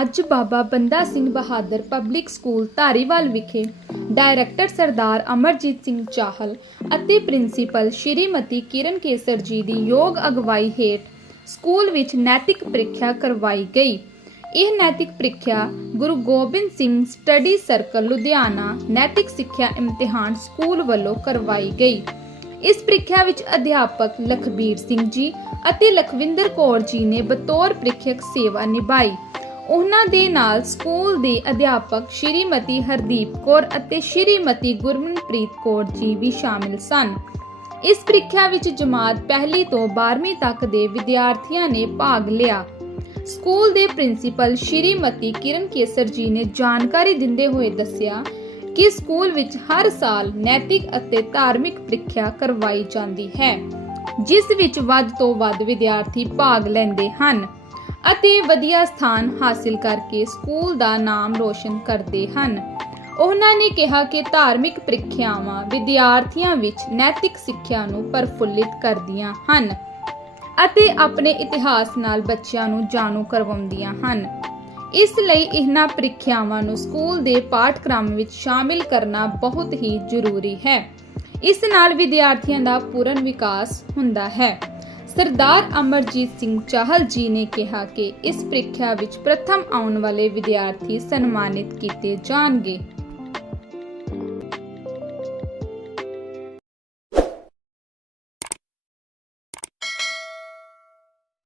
ਅੱਜ Baba Banda Singh Bahadur public school Dhariwal ਵਿਖੇ director Sardar Amarjit Singh Chahal ਅਤੇ ਪ੍ਰਿੰਸੀਪਲ ਸ਼੍ਰੀਮਤੀ ਕਿਰਨ ਕੇਸਰ ਜੀ ਦੀ ਯੋਗ ਅਗਵਾਈ ਹੇਠ ਸਕੂਲ ਵਿੱਚ ਨੈਤਿਕ ਪ੍ਰੀਖਿਆ ਕਰਵਾਈ ਗਈ। ਇਹ ਨੈਤਿਕ ਪ੍ਰੀਖਿਆ ਗੁਰੂ ਗੋਬਿੰਦ ਸਿੰਘ ਸਟੱਡੀ ਸਰਕਲ ਲੁਧਿਆਣਾ ਨੈਤਿਕ ਸਿੱਖਿਆ ਇਮਤਿਹਾਨ ਸਕੂਲ ਵੱਲੋਂ ਕਰਵਾਈ ਗਈ। ਇਸ ਪ੍ਰੀਖਿਆ ਵਿੱਚ ਅਧਿਆਪਕ ਲਖਬੀਰ ਸਿੰਘ ਜੀ ਅਤੇ ਲਖਵਿੰਦਰ ਕੌਰ ਜੀ ਨੇ ਬਤੌਰ ਪ੍ਰੀਖਿਅਕ ਸੇਵਾ ਨਿਭਾਈ। ਉਹਨਾਂ ਦੇ ਨਾਲ ਸਕੂਲ ਦੇ ਅਧਿਆਪਕ ਸ਼੍ਰੀਮਤੀ ਹਰਦੀਪ ਕੌਰ ਅਤੇ ਸ਼੍ਰੀਮਤੀ ਗੁਰਮਨਪ੍ਰੀਤ ਕੌਰ ਜੀ ਵੀ ਸ਼ਾਮਿਲ ਸਨ। ਇਸ ਪ੍ਰੀਖਿਆ ਵਿੱਚ ਜਮਾਤ ਪਹਿਲੀ ਤੋਂ 12ਵੀਂ ਤੱਕ ਦੇ ਵਿਦਿਆਰਥੀਆਂ ਨੇ ਭਾਗ ਲਿਆ। ਸਕੂਲ ਦੇ ਪ੍ਰਿੰਸੀਪਲ ਸ਼੍ਰੀਮਤੀ ਕਿਰਨ ਕੇਸਰ ਜੀ ਨੇ ਜਾਣਕਾਰੀ ਦਿੰਦੇ ਹੋਏ ਦੱਸਿਆ ਕਿ ਸਕੂਲ ਵਿੱਚ ਹਰ ਸਾਲ ਨੈਤਿਕ ਅਤੇ ਧਾਰਮਿਕ ਪ੍ਰੀਖਿਆ ਕਰਵਾਈ ਜਾਂਦੀ ਹੈ, ਜਿਸ ਵਿੱਚ ਵੱਧ ਤੋਂ ਵੱਧ ਵਿਦਿਆਰਥੀ ਭਾਗ ਲੈਂਦੇ ਹਨ। ਅਤੇ ਵਧੀਆ ਸਥਾਨ ਹਾਸਿਲ ਕਰਕੇ ਸਕੂਲ ਦਾ ਨਾਮ ਰੋਸ਼ਨ ਕਰਦੇ ਹਨ। ਉਹਨਾਂ ਨੇ ਕਿਹਾ ਕਿ ਧਾਰਮਿਕ ਪ੍ਰੀਖਿਆਵਾਂ ਵਿਦਿਆਰਥੀਆਂ ਵਿੱਚ ਨੈਤਿਕ ਸਿੱਖਿਆ ਨੂੰ ਪ੍ਰਫੁੱਲਿਤ ਕਰਦੀਆਂ ਹਨ ਅਤੇ ਆਪਣੇ ਇਤਿਹਾਸ ਨਾਲ ਬੱਚਿਆਂ ਨੂੰ ਜਾਣੂ ਕਰਵਾਉਂਦੀਆਂ ਹਨ। ਇਸ ਲਈ ਇਹਨਾਂ ਪ੍ਰੀਖਿਆਵਾਂ ਨੂੰ ਸਕੂਲ ਦੇ ਪਾਠਕ੍ਰਮ ਵਿੱਚ ਸ਼ਾਮਿਲ ਕਰਨਾ ਬਹੁਤ ਹੀ ਜ਼ਰੂਰੀ ਹੈ। ਇਸ ਨਾਲ ਵਿਦਿਆਰਥੀਆਂ ਦਾ ਪੂਰਨ ਵਿਕਾਸ ਹੁੰਦਾ ਹੈ। ਸਰਦਾਰ ਅਮਰਜੀਤ ਸਿੰਘ ਚਾਹਲ ਜੀ ਨੇ ਕਿਹਾ ਕਿ ਇਸ ਪ੍ਰੀਖਿਆ ਵਿੱਚ ਪ੍ਰਥਮ ਆਉਣ ਵਾਲੇ ਵਿਦਿਆਰਥੀ ਸਨਮਾਨਿਤ ਕੀਤੇ ਜਾਣਗੇ।